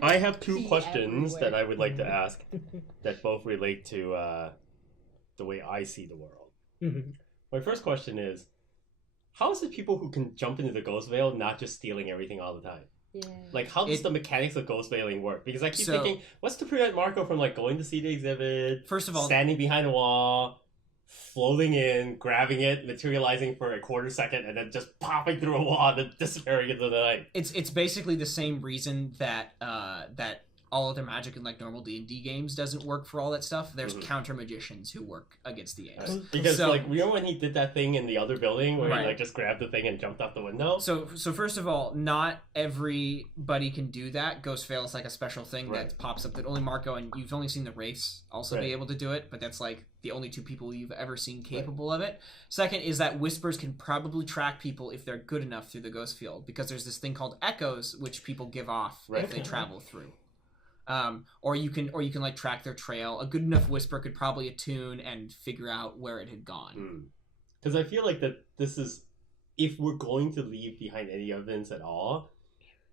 I have two questions that I would like to ask that both relate to the way I see the world. My first question is, how is it people who can jump into the Ghost Veil not just stealing everything all the time? Yeah. Like, how does the mechanics of ghost veiling work? Because I keep thinking, what's to prevent Marco from like going to see the exhibit? First of all, standing behind a wall, floating in, grabbing it, materializing for a quarter second, and then just popping through a wall and then disappearing into the night. It's basically the same reason that that all other magic in like normal D&D games doesn't work for all that stuff. There's counter magicians who work against the games. Because like, you know when he did that thing in the other building where he like just grabbed the thing and jumped out the window? So first of all, not everybody can do that. Ghost Veil is like a special thing that pops up that only Marco, and you've only seen the Wraiths also be able to do it, but that's like the only two people you've ever seen capable of it. Second is that Whispers can probably track people if they're good enough through the ghost field, because there's this thing called echoes which people give off if they travel through. Or you can like track their trail. A good enough whisper could probably attune and figure out where it had gone. Because I feel like that this is, if we're going to leave behind any evidence at all,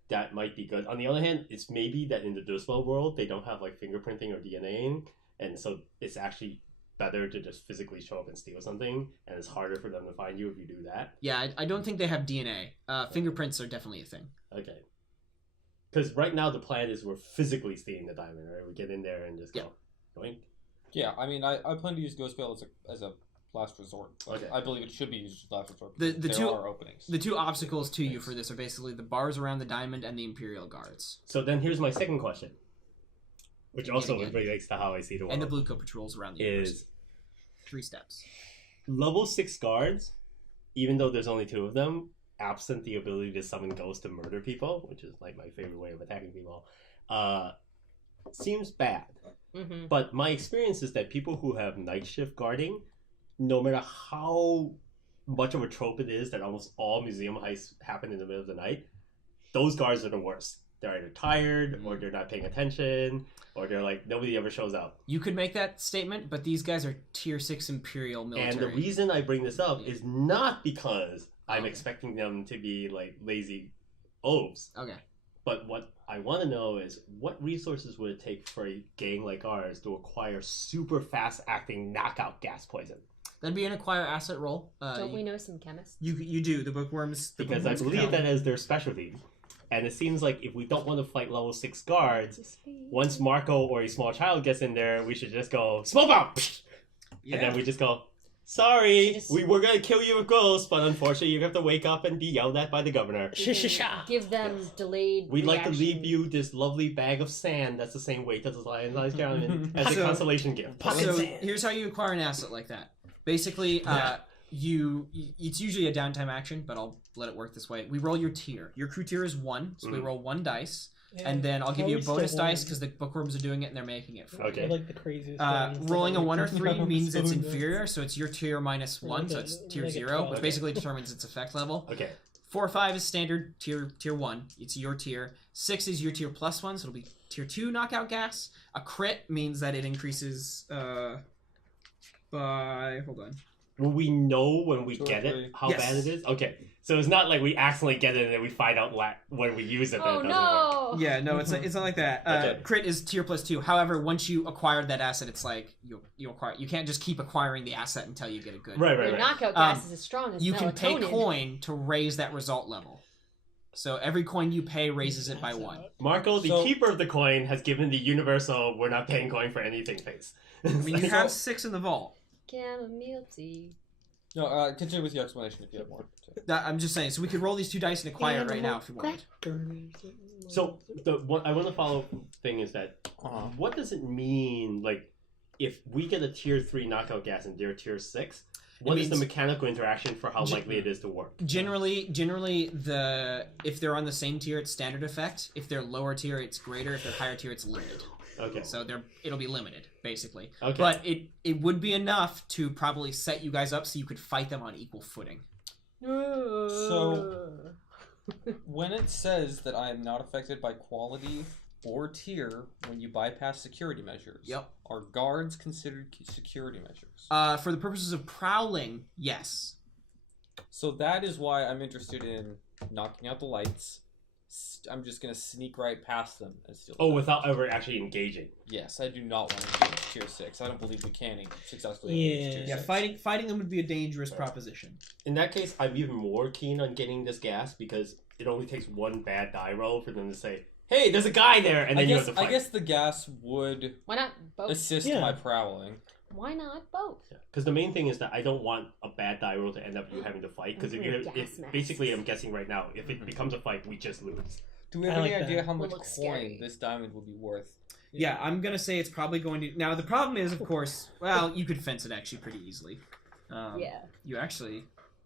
that might be good. On the other hand, it's maybe that in the Doskvol world they don't have like fingerprinting or DNAing, and so it's actually better to just physically show up and steal something, and it's harder for them to find you if you do that. Yeah, I don't think they have DNA. Fingerprints are definitely a thing. Okay. Because right now the plan is we're physically stealing the diamond, right? We get in there and just go, doink. Yeah, I mean, I plan to use Ghost Veil as a last resort. Like, I believe it should be used as last resort. There are openings. The two obstacles to you for this are basically the bars around the diamond and the Imperial Guards. So then here's my second question, which also relates to how I see the world. And the Blue Coat patrols around the universe. 3 steps. Level 6 guards, even though there's only 2 of them, absent the ability to summon ghosts to murder people, which is like my favorite way of attacking people, seems bad. But my experience is that people who have night shift guarding, no matter how much of a trope it is that almost all museum heists happen in the middle of the night, those guards are the worst. They're either tired, or they're not paying attention, or they're like, nobody ever shows up. You could make that statement, but these guys are tier 6 Imperial military. And the reason I bring this up is not because I'm expecting them to be like lazy oafs. Okay. But what I want to know is, what resources would it take for a gang like ours to acquire super fast acting knockout gas poison? That'd be an acquire asset roll. Don't we know some chemists? You do. The bookworms. Because I believe that as their specialty. And it seems like if we don't want to fight level 6 guards, once Marco or a small child gets in there, we should just go, smoke bomb! And then we just go, sorry, we were going to kill you with ghosts, but unfortunately you have to wake up and be yelled at by the governor. Give them delayed We'd like reaction. to leave you this lovely bag of sand that's the same weight as the Lion's Caelin as a consolation gift. So here's how you acquire an asset like that. Basically, it's usually a downtime action, but I'll let it work this way. We roll your tier. Your crew tier is 1, so we roll 1 dice. And then I'll give you a bonus dice because the bookworms are doing it and they're making it for you. Like the craziest rolling a 1 or 3 means it's inferior, so it's your tier minus 1, so it's tier 0, which basically determines its effect level. 4 or 5 is standard tier 1. It's your tier. 6 is your tier plus 1, so it'll be tier 2 knockout gas. A crit means that it increases by... Hold on. Will we know when we get it how bad it is? Okay. So it's not like we accidentally get it and then we find out when we use it that it doesn't work. Yeah, no, it's not like that. Crit is tier plus 2. However, once you acquired that asset, it's like you acquire. You can't just keep acquiring the asset until you get it good. Right. Knockout gas is as strong as you melatonin. can pay coin to raise that result level. So every coin you pay raises it by 1. Marco, the keeper of the coin, has given the universal "we're not paying coin for anything" face. I mean, you have 6 in the vault. Chamomile tea. No, continue with your explanation if you have more. I'm just saying, so we could roll these 2 dice and acquire it right now if you want. So what I want to follow thing is that what does it mean, like, if we get a tier 3 knockout gas and they're tier 6? What is the mechanical interaction for how likely it is to work? Generally, if they're on the same tier, it's standard effect. If they're lower tier, it's greater. If they're higher tier, it's limited. Okay. So it'll be limited, basically. Okay. But it would be enough to probably set you guys up so you could fight them on equal footing. So, when it says that I am not affected by quality or tier when you bypass security measures, are guards considered security measures? For the purposes of prowling, yes. So that is why I'm interested in knocking out the lights, I'm just gonna sneak right past them and steal. Oh, without ever actually engaging. Yes, I do not want to engage tier 6. I don't believe we can successfully engage tier 6. Fighting them would be a dangerous proposition. In that case, I'm even more keen on getting this gas because it only takes one bad die roll for them to say, "Hey, there's a guy there," and then you have to fight. I guess the gas would Why not both? assist my prowling. Why not both? Because the main thing is that I don't want a bad die roll to end up you having to fight. Because if basically, I'm guessing right now, if it becomes a fight, we just lose. Do we have any idea how much coin this diamond will be worth? Yeah, I'm gonna say it's probably going to. Now the problem is, of course, well, you could fence it actually pretty easily. You actually,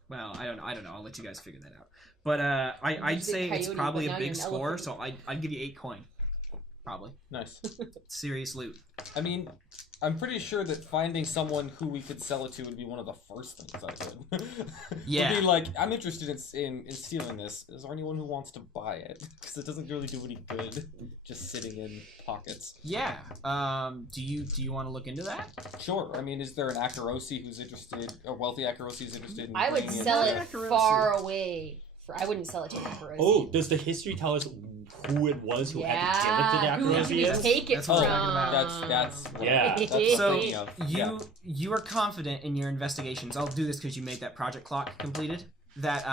well, I don't know. I'll let you guys figure that out. But I'd say it's probably a big score, so I'd give you 8 coin. Probably. Nice. Serious loot. I mean, I'm pretty sure that finding someone who we could sell it to would be one of the first things I did. Yeah. Would be like, I'm interested in stealing this. Is there anyone who wants to buy it? Because it doesn't really do any good just sitting in pockets. Yeah. Do you want to look into that? Sure. I mean, is there an a.k.a. who's interested, a wealthy a.k.a. who's interested in I would sell it far away. I wouldn't sell it to an a.k.a. Oh, does the history tell us who it was who had to give it to the who a.k.a. did we take it That's from? what I'm talking Yeah. So you are confident in your investigations. I'll do this because you made that project clock completed. That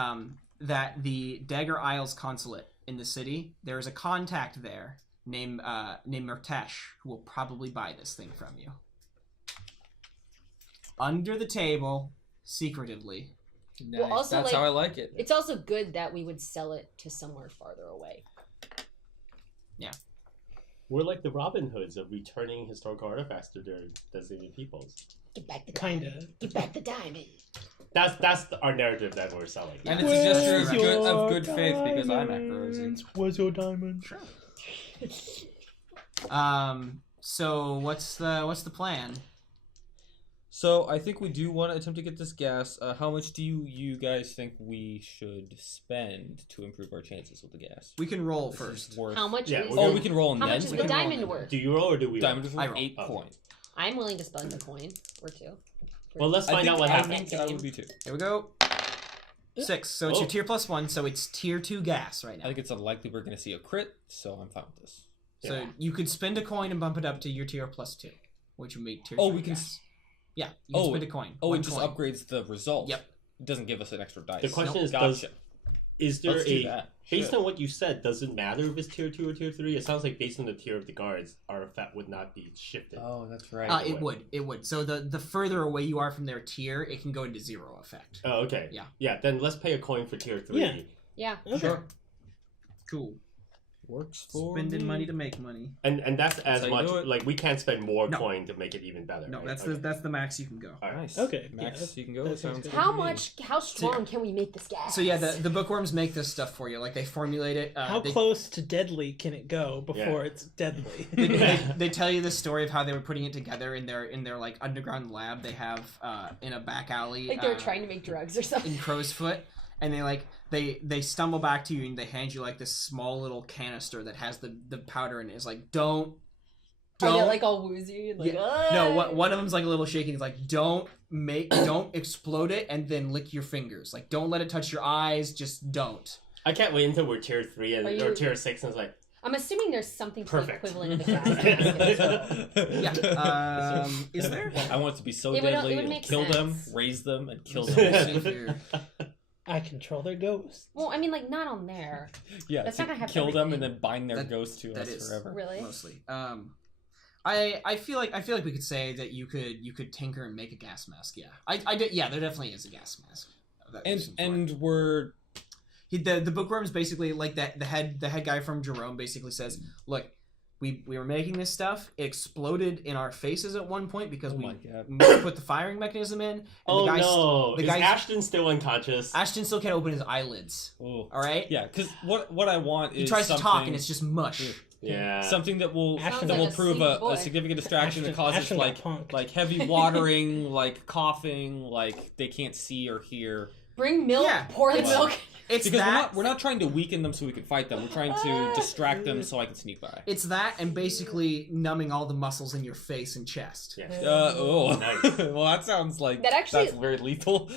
the Dagger Isles consulate in the city, there is a contact there named Murtesh who will probably buy this thing from you. Under the table, secretively. Nice. Well, also, that's how I like it. It's also good that we would sell it to somewhere farther away. Yeah. We're like the Robin Hoods of returning historical artifacts to their designated peoples. Get back the diamond. Get back the diamond. That's our narrative that we're selling. And it's a gesture of good faith because I'm a.k.a. Where's your diamond? Sure. So what's the plan? So I think we do want to attempt to get this gas. How much do you guys think we should spend to improve our chances with the gas? We can roll first. How much? Yeah, is we can roll and How then. much is the diamond worth? Do you roll or do we? Diamond is I worth roll. 8 coin. I'm willing to spend a coin or two. Well, let's find out what happens. I would be too. Here we go. 6. So it's your tier +1. So it's tier 2 gas right now. I think it's unlikely we're going to see a crit, so I'm fine with this. So you could spend a coin and bump it up to your tier +2, which would make tier. Oh, 3 we can. gas. Yeah, you can spend a coin. Oh, One it just coin. upgrades the result. Yep. It doesn't give us an extra dice. The question is, gotcha. Is there Let's do that. based on what you said, does it matter if it's tier 2 or tier 3? It sounds like based on the tier of the guards, our effect would not be shifted. Oh, that's right. It would. So the further away you are from their tier, it can go into 0 effect. Oh, okay. Yeah. Yeah, then let's pay a coin for tier 3. Yeah. Okay. Sure. Cool. Works for Spending me. money to make money. And that's as how you much do it. like we can't spend more No. coin to make it even better. No, right? that's Okay. the max you can go. All right. Nice. Okay, Max, yeah, you can go. that sounds Sounds good. good How to me. much? How strong can we make this gas? So yeah, the bookworms make this stuff for you. Like they formulate it. How close to deadly can it go before it's deadly? They tell you the story of how they were putting it together in their like underground lab they have in a back alley. Like they were trying to make drugs or something. in Crow's Foot, and they stumble back to you and they hand you like this small little canister that has the powder in it. It's like don't. Are they like all woozy and like? Yeah. No, one of them's like a little shaking. It's like don't explode it and then lick your fingers. Like don't let it touch your eyes. Just don't. I can't wait until we're tier 3 or tier 6 and it's like I'm assuming there's something to the Perfect. equivalent of the gas. Yeah. Is there? I want it to be so It would deadly and make kill them, sense. raise them, and kill See them. here. I control their ghosts. Well, I mean, like not on there. Yeah, That's to not gonna happen kill every them game. and then bind their That- ghost to that us is. forever. Really? Mostly. I feel like we could say that you could tinker and make a gas mask. Yeah. I did. Yeah, there definitely is a gas mask. And we're the bookworms basically like that. The head guy from Jerome basically says, look. We were making this stuff. It exploded in our faces at one point because we put the firing mechanism in. And oh the guy, no! The Is guy, Ashton still unconscious? Ashton still can't open his eyelids. Ooh. All right. Yeah, because what I want is He tries something, to talk and it's just mush. Yeah. something that will Ashton- Sounds like a prove sweet a boy. significant distraction that causes Ashton got punked. like heavy watering, like coughing, like they can't see or hear. Bring milk, pour the milk. It's because that. we're not trying to weaken them so we can fight them. We're trying to distract them so I can sneak by. It's that and basically numbing all the muscles in your face and chest. Yeah. Nice. Well, that sounds like that's very lethal.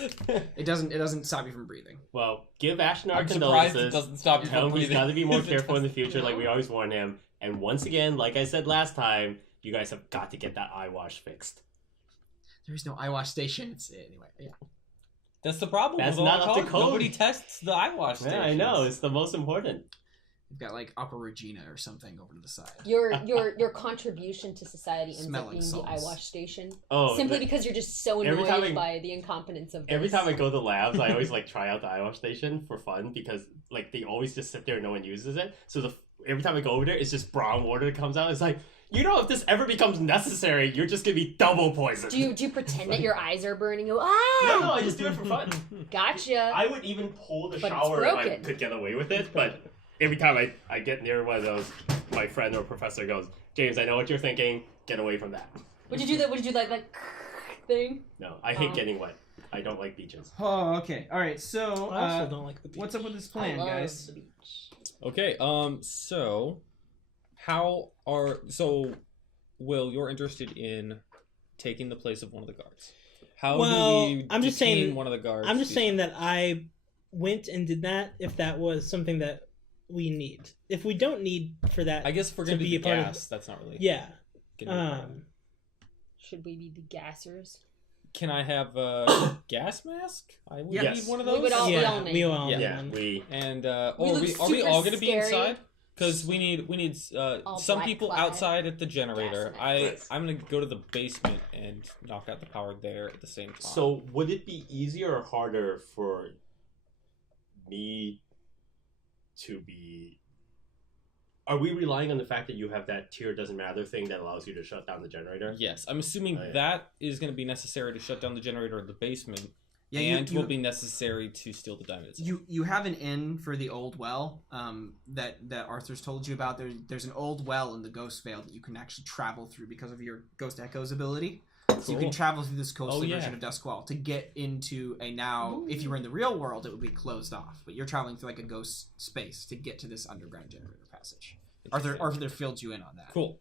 It doesn't stop you from breathing. Well, give Ashnar condolences. Surprised it doesn't stop you from breathing. He's got to be more careful in the future, like we always warn him. And once again, like I said last time, you guys have got to get that eye wash fixed. There is no eye wash station. Anyway, yeah. That's the problem. That's not up to code. Nobody tests the eye wash station. Yeah, I know. It's the most important. You've got like Opera Regina or something over to the side. Your contribution to society ends up being salts. the eye wash station. Oh, simply because you're just so annoyed by the incompetence of this. Every time I go to labs, I always like try out the eye wash station for fun because like they always just sit there and no one uses it. So every time I go over there, it's just brown water that comes out. It's like, you know, if this ever becomes necessary, you're just gonna be double poisoned. Do you pretend that your eyes are burning? No, I just do it for fun. Gotcha. I would even pull the shower if I could get away with it, but every time I get near one of those, my friend or professor goes, James, I know what you're thinking. Get away from that. Would you do that? Would you do like thing? No, I hate getting wet. I don't like beaches. Oh, okay. All right. So I also don't like the beach. What's up with this plan, guys? Okay. So Will, you're interested in taking the place of one of the guards. How do we I'm just saying one of the guards? I'm just saying that I went and did that if that was something that we need. If we don't need for that, I guess if we're going to be a part of that's not really. Yeah. Should we be the gassers? Can I have a gas mask? I would need one of those. We all need one. And are we all going to be inside? Because we need some people outside at the generator. I'm gonna go to the basement and knock out the power there at the same time. So would it be easier or harder for me to be? Are we relying on the fact that you have that tier doesn't matter thing that allows you to shut down the generator? Yes, I'm assuming that is going to be necessary to shut down the generator in the basement. Yeah, and will be necessary to steal the diamonds. You have an inn for the old well that Arthur's told you about. There's an old well in the Doskvol that you can actually travel through because of your Ghost Echo's ability. Cool. So you can travel through this coastal version of Doskvol to get into a now. Ooh. If you were in the real world, it would be closed off. But you're traveling through like a ghost space to get to this underground generator passage. Arthur filled you in on that. Cool.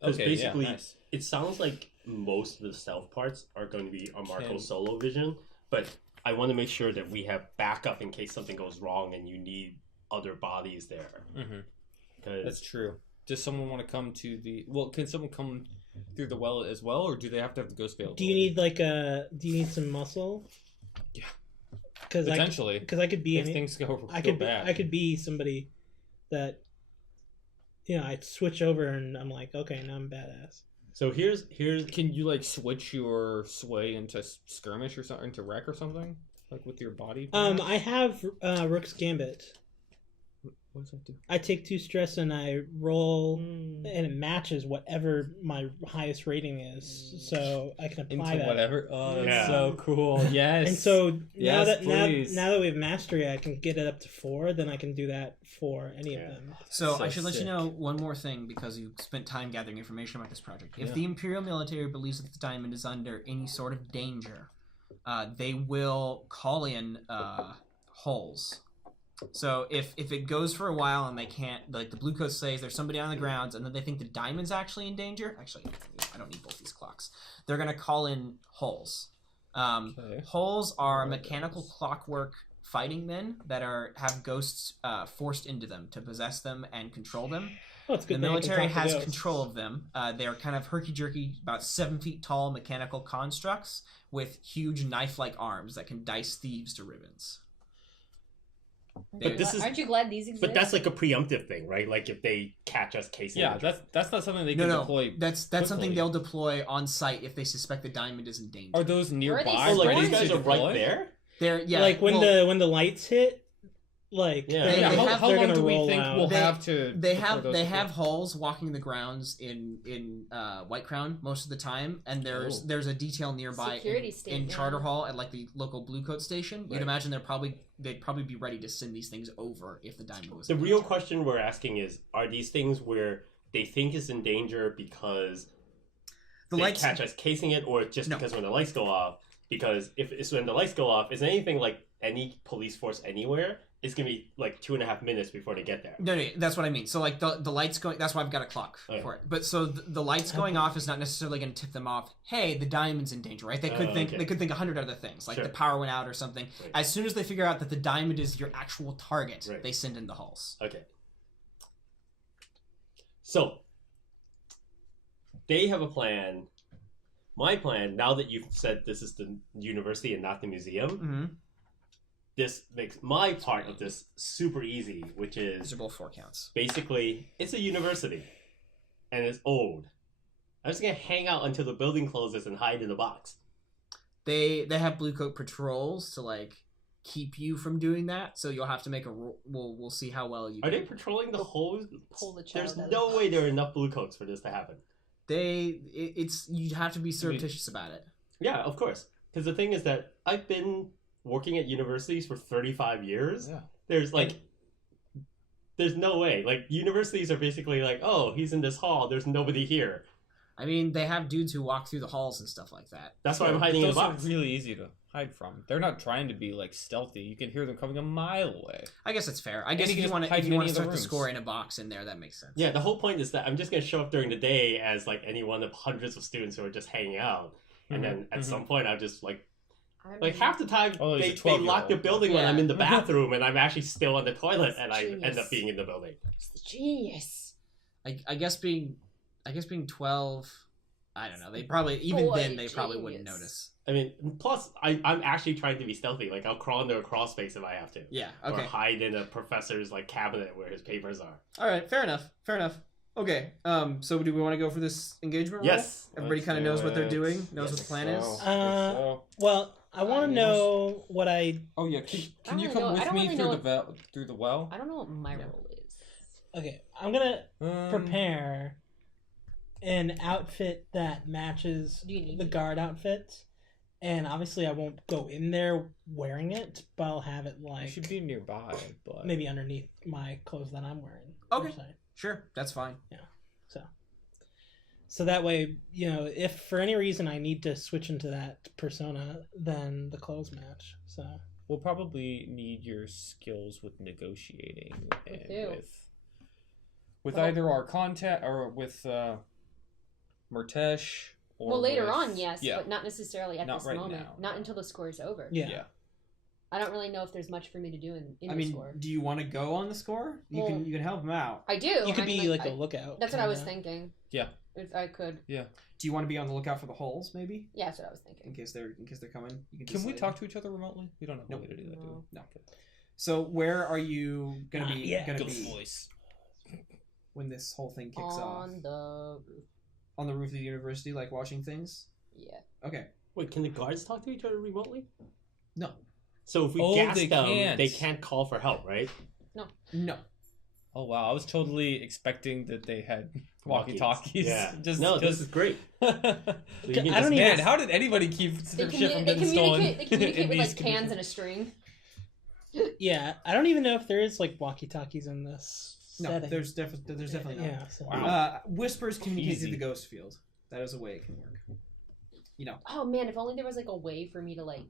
Because basically, it sounds like most of the stealth parts are going to be on Marco's solo vision. But I want to make sure that we have backup in case something goes wrong and you need other bodies there. Mm-hmm. That's true. Does someone want to come to the... Well, can someone come through the well as well, or do they have to have the Doskvol? Do you need Do you need some muscle? Yeah. Potentially. Because I could be... If things go bad. I could be somebody that... You know, I'd switch over and I'm like, okay, now I'm badass. So here's can you like switch your sway into skirmish or something, into wreck or something, like with your body? I have Rook's Gambit. What does that do? I take 2 stress and I roll, and it matches whatever my highest rating is, so I can apply into that. Whatever. Oh, that's so cool. Yes. And so now that we have mastery, I can get it up to 4. Then I can do that for any of them. So I should let you know one more thing because you spent time gathering information about this project. If the Imperial military believes that the diamond is under any sort of danger, they will call in holes. So if it goes for a while and they can't, like the Blue Coast says there's somebody on the grounds and then they think the diamond's actually in danger, actually I don't need both these clocks, they're going to call in holes. Holes are mechanical clockwork fighting men that have ghosts forced into them to possess them and control them. Well, it's good the military has control of them. They're kind of herky-jerky, about 7 feet tall mechanical constructs with huge knife-like arms that can dice thieves to ribbons. But aren't you glad these exist? But that's like a preemptive thing, right? Like if they catch us casing. Yeah, that's not something they can deploy. That's something they'll deploy on site if they suspect the diamond is in danger. Are those nearby? Like these guys are right there. They're like when the lights hit. Like how long do we think we'll have to? They have hulls walking the grounds in White Crown most of the time, and there's a detail nearby in Charter Hall at like the local Blue Coat station. You'd imagine they'd probably be ready to send these things over if the diamond was. The real question we're asking is: are these things where they think it's in danger because the lights catch us casing it, or just because when the lights go off? Because if it's when the lights go off, is anything like any police force anywhere, it's gonna be like 2.5 minutes before they get there. No, that's what I mean. So like the lights going. That's why I've got a clock for it. But so the lights going off is not necessarily going to tip them off. Hey, the diamond's in danger, right? They could think 100 other things, like the power went out or something. Right. As soon as they figure out that the diamond is your actual target, they send in the hulls. Okay. So they have a plan. My plan, now that you've said this is the university and not the museum, this makes my part of this super easy, which is... These are both 4 counts. Basically, it's a university, and it's old. I'm just going to hang out until the building closes and hide in a box. They have blue coat patrols to, like, keep you from doing that, so you'll have to make a... We'll see how well you... Are they patrolling the whole... Pull the child There's no way there are enough blue coats for this to happen. You have to be surreptitious about it. Yeah, of course. Because the thing is that I've been working at universities for 35 years. Yeah. There's no way. Like, universities are basically like, oh, he's in this hall, there's nobody here. I mean, they have dudes who walk through the halls and stuff like that. That's why I'm hiding in the box. Those are really easy to hide from. They're not trying to be, like, stealthy. You can hear them coming a mile away. I guess it's fair. I guess if you want to start the score in a box in there, that makes sense. Yeah, the whole point is that I'm just going to show up during the day as, like, any one of hundreds of students who are just hanging out. And then at some point, I'll just, like half the time, they lock the building when I'm in the bathroom and I'm actually still on the toilet and I end up being in the building. It's the genius. I guess being 12, I don't know. They probably they probably wouldn't notice. I mean, plus I'm actually trying to be stealthy. Like, I'll crawl into a crawl space if I have to. Yeah. Okay. Or hide in a professor's like cabinet where his papers are. All right. Fair enough. Okay. So do we want to go for this engagement roll? Yes. Everybody kind of knows what they're doing. Knows what the plan is. Well, I want to know what I. Oh yeah, can you come with me through the well? I don't know what my role is. Okay, I'm gonna prepare an outfit that matches the guard outfit, and obviously I won't go in there wearing it, but I'll have it like. You should be nearby, but maybe underneath my clothes that I'm wearing. Okay, sure, that's fine. Yeah, so that way, if for any reason I need to switch into that persona, then the clothes match. So we'll probably need your skills with negotiating and with either our contact or with Murtesh. Or later on, yes, but not necessarily at this moment. Now. Not until the score is over. Yeah. I don't really know if there's much for me to do in the score. Do you want to go on the score? You can help him out. I do. You could be a lookout. That's what I was thinking. Yeah. If I could. Yeah. Do you want to be on the lookout for the holes, maybe? Yeah, that's what I was thinking. In case they're coming. Can we talk to each other remotely? We don't have a way to do that, do we? No. So where are you gonna be? Voice. When this whole thing kicks off. On the roof. On the roof of the university, like watching things? Yeah. Okay. Wait, can the guards talk to each other remotely? No. So if we gas them, they can't call for help, right? No. Oh wow, I was totally expecting that they had walkie-talkies. Yeah. This is great. How did anybody keep their shit from getting stolen? They communicate with like cans and a string. Yeah, I don't even know if there is like walkie-talkies in this. No, setting. there's definitely not. Yeah, so. Wow. Whispers communicate through the ghost field. That is a way it can work. Oh man, if only there was like a way for me to like.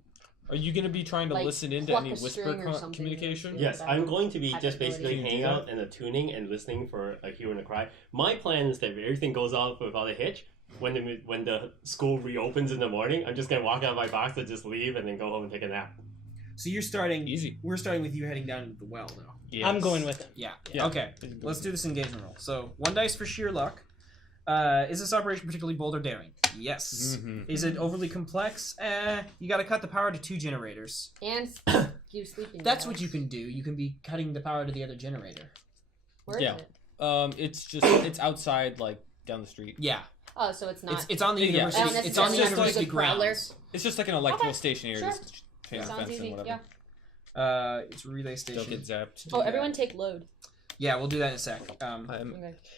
Are you going to be trying to listen into any whisper communication? Yes, I'm going to be just basically hanging out and tuning and listening for a hue and a cry. My plan is that if everything goes off without a hitch, when the school reopens in the morning, I'm just going to walk out of my box and just leave and then go home and take a nap. So you're starting... Easy. We're starting with you heading down into the well, though. Yes. I'm going with him. Yeah. Okay, let's do this engagement roll. So 1 dice for sheer luck. Is this operation particularly bold or daring? Yes. Mm-hmm. Is it overly complex? You got to cut the power to 2 generators. And you sleeping. That's what you can do. You can be cutting the power to the other generator. Where is it? It's outside, like down the street. Yeah. Oh, so it's not. It's on the university. It's on the university grounds. It's just like an electrical station here. Sure. Just sounds easy. Yeah. It's relay station. Don't get zapped. Oh, everyone take load. Yeah, we'll do that in a sec. I'm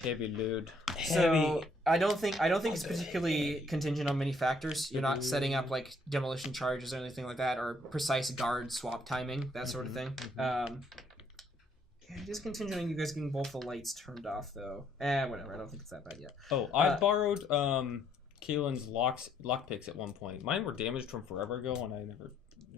heavy load. So I don't think it's particularly contingent on many factors. You're not setting up like demolition charges or anything like that, or precise guard swap timing, that sort of thing. It is contingent on you guys getting both the lights turned off, though. Whatever. I don't think it's that bad yet. Oh, I borrowed Caelin's lockpicks at one point. Mine were damaged from forever ago, and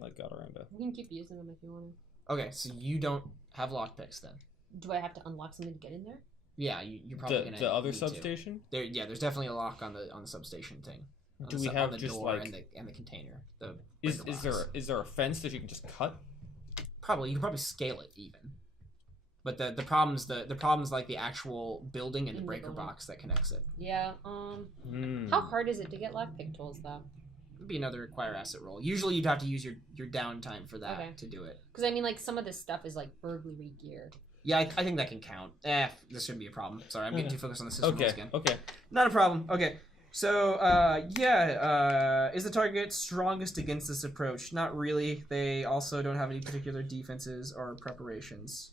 I like got around to. You can keep using them if you want to. Okay, so you don't have lockpicks then. Do I have to unlock something to get in there? Yeah, you're probably gonna. The other substation. There's definitely a lock on the substation thing. Do we have just like and the container? Is there a fence that you can just cut? Probably you can probably scale it even. But the problem's like the actual building and the breaker box that connects it. Yeah. How hard is it to get lockpick tools though? It'd be another acquire asset roll. Usually you'd have to use your downtime for that to do it. Because I mean, like some of this stuff is like burglary gear. Yeah, I think that can count. This shouldn't be a problem. Sorry, I'm getting too focused on the system rules again. Okay. Not a problem. Okay. So, is the target strongest against this approach? Not really. They also don't have any particular defenses or preparations.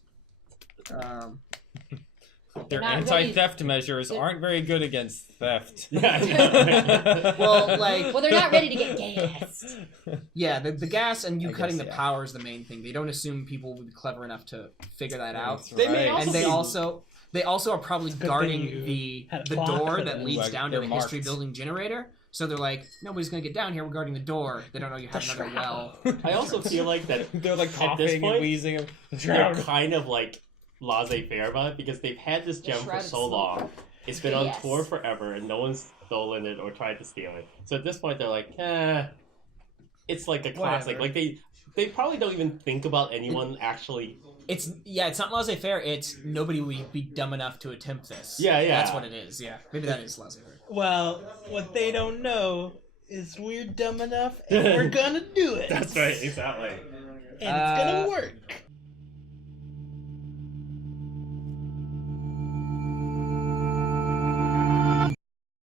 Their anti-theft measures aren't very good against theft. Well, they're not ready to get gassed. Yeah, the gas and you cutting the power is the main thing. They don't assume people would be clever enough to figure that out. They also are probably guarding the door that leads down to the history building generator. So they're like, nobody's gonna get down here. We're guarding the door. They don't know you have another well. I also feel like that they're like coughing and wheezing. They're kind of like laissez-faire about it because they've had this gem for so long. It's been on tour forever, and no one's stolen it or tried to steal it. So at this point, they're like, it's like a classic. Whatever. Like they probably don't even think about anyone actually. It's not laissez-faire. It's nobody would be dumb enough to attempt this. Yeah. That's what it is. Yeah, maybe that is laissez-faire. Well, what they don't know is we're dumb enough, and we're gonna do it. That's right, exactly. And it's gonna work.